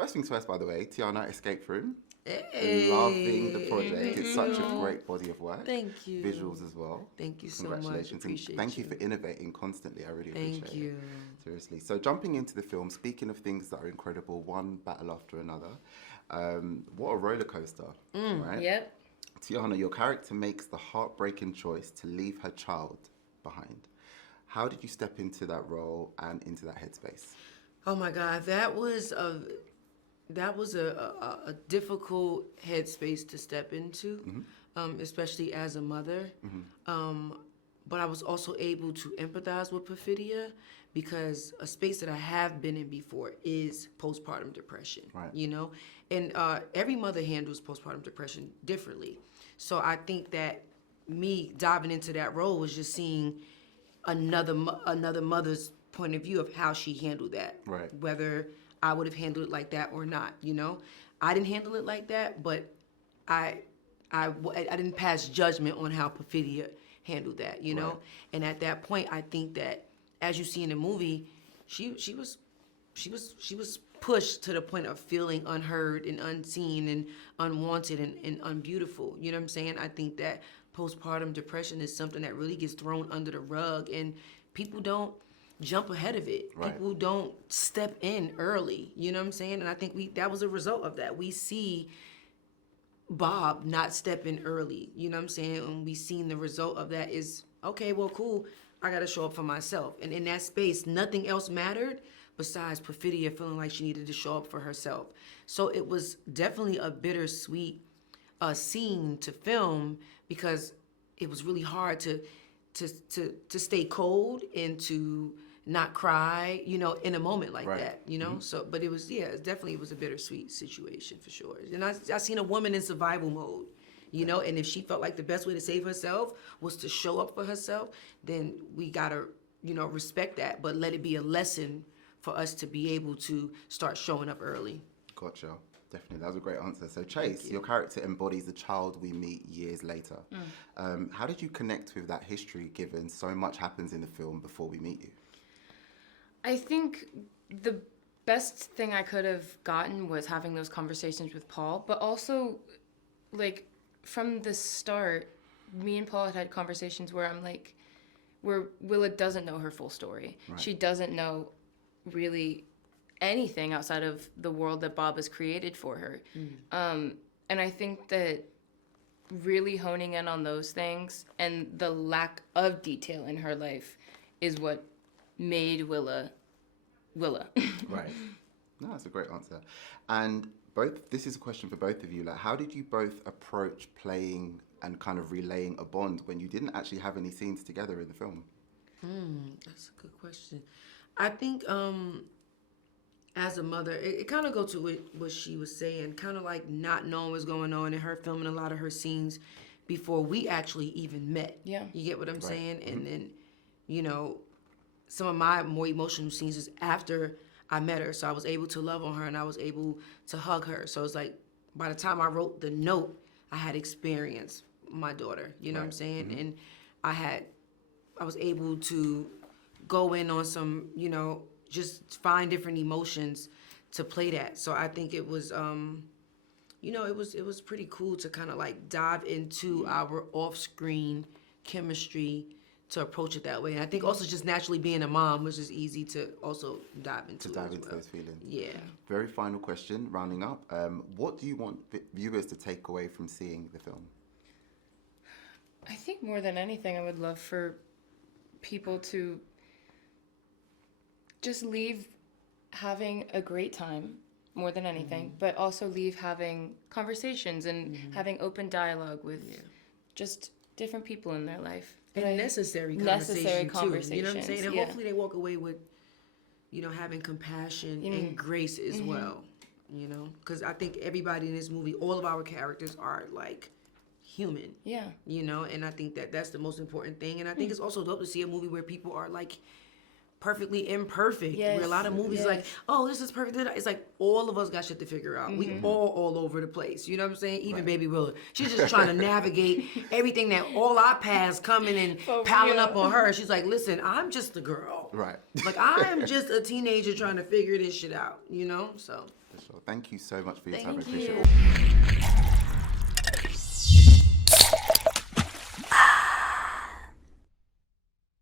first things first, by the way, Teyana, Escape Room. Hey. Loving the project. It's such a great body of work. Thank you. Visuals as well. Thank you so much. Congratulations. Appreciate Thank you for innovating constantly. I really appreciate it. Thank you. Seriously. So jumping into the film, speaking of things that are incredible, one battle after another, what a roller coaster, right? Yep. Teyana, your character makes the heartbreaking choice to leave her child behind. How did you step into that role and into that headspace? Oh my God, that was a difficult headspace to step into, especially as a mother. But I was also able to empathize with Perfidia because a space that I have been in before is postpartum depression, Right. you know? And every mother handles postpartum depression differently. So I think that me diving into that role was just seeing another mother's point of view of how she handled that. Right. Whether I would have handled it like that or not, you know? I didn't handle it like that, but I didn't pass judgment on how Perfidia handled that, you know? Right. And at that point, I think that, as you see in the movie, she was pushed to the point of feeling unheard and unseen and unwanted and unbeautiful. You know what I'm saying? I think that postpartum depression is something that really gets thrown under the rug, and people don't jump ahead of it. Right. People don't step in early. You know what I'm saying? And I think that was a result of that. We see Bob not step in early. You know what I'm saying? And we seen the result of that is, okay, well, cool. I got to show up for myself. And in that space, nothing else mattered besides Perfidia feeling like she needed to show up for herself. So it was definitely a bittersweet scene to film because it was really hard to stay cold and to not cry, you know, in a moment like that, you know? So, but it was, it definitely was a bittersweet situation for sure. And I seen a woman in survival mode, you know, and if she felt like the best way to save herself was to show up for herself, then we gotta, you know, respect that, but let it be a lesson for us to be able to start showing up early. Gotcha. Definitely, that was a great answer. So Chase, your character embodies the child we meet years later. How did you connect with that history given so much happens in the film before we meet you? I think the best thing I could have gotten was having those conversations with Paul, but also, like, from the start, me and Paul had conversations where I'm like, where Willa doesn't know her full story. Right. She doesn't know really anything outside of the world that Bob has created for her. And I think that really honing in on those things and the lack of detail in her life is what made Willa. Right. No, that's a great answer. And this is a question for both of you. Like, how did you both approach playing and kind of relaying a bond when you didn't actually have any scenes together in the film? That's a good question. I think as a mother, it kind of goes to what she was saying, kind of like not knowing what's going on and her filming a lot of her scenes before we actually even met. Yeah. You get what I'm saying? And then, you know, some of my more emotional scenes is after I met her. So I was able to love on her and I was able to hug her. So it's like by the time I wrote the note, I had experienced my daughter. You know what I'm saying? And I was able to go in on some, you know, just find different emotions to play that. So I think it was, you know, it was pretty cool to kind of like dive into our off-screen chemistry to approach it that way. And I think also just naturally being a mom was just easy to also dive into. Those feelings. Yeah. Very final question, rounding up. What do you want viewers to take away from seeing the film? I think more than anything, I would love for people to just leave having a great time more than anything, but also leave having conversations and having open dialogue with just different people in their life. And necessary conversation too. You know what I'm saying? And hopefully they walk away with, you know, having compassion and grace as well. You know, because I think everybody in this movie, all of our characters are like human. Yeah. You know, and I think that that's the most important thing. And I think it's also dope to see a movie where people are like perfectly imperfect. Yes. Where a lot of movies like, oh, this is perfect. It's like all of us got shit to figure out. We all over the place. You know what I'm saying? Even Baby Willa. She's just trying to navigate everything that all our paths coming and piling up on her. She's like, listen, I'm just a girl. Right. Like I am just a teenager trying to figure this shit out, you know? So For Well, thank you so much for your time. I Thank appreciate you. it.